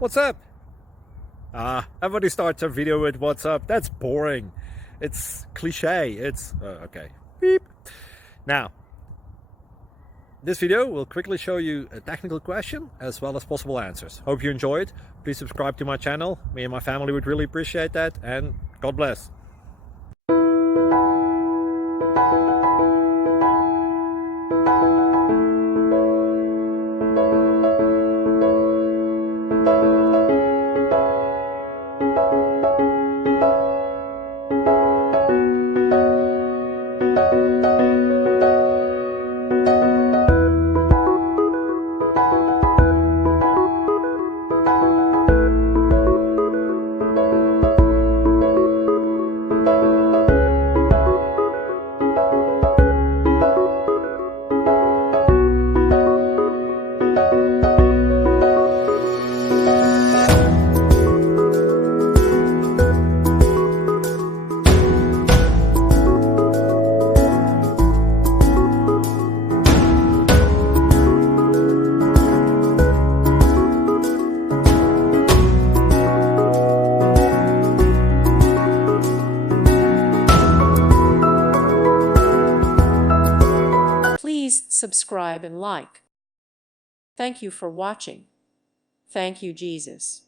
What's up? Everybody starts a video with what's up. That's boring. It's cliche. It's okay. Beep. Now, this video will quickly show you a technical question as well as possible answers. Hope you enjoy it. Please subscribe to my channel. Me and my family would really appreciate that, and God bless. Please subscribe and like. Thank you for watching. Thank you, Jesus.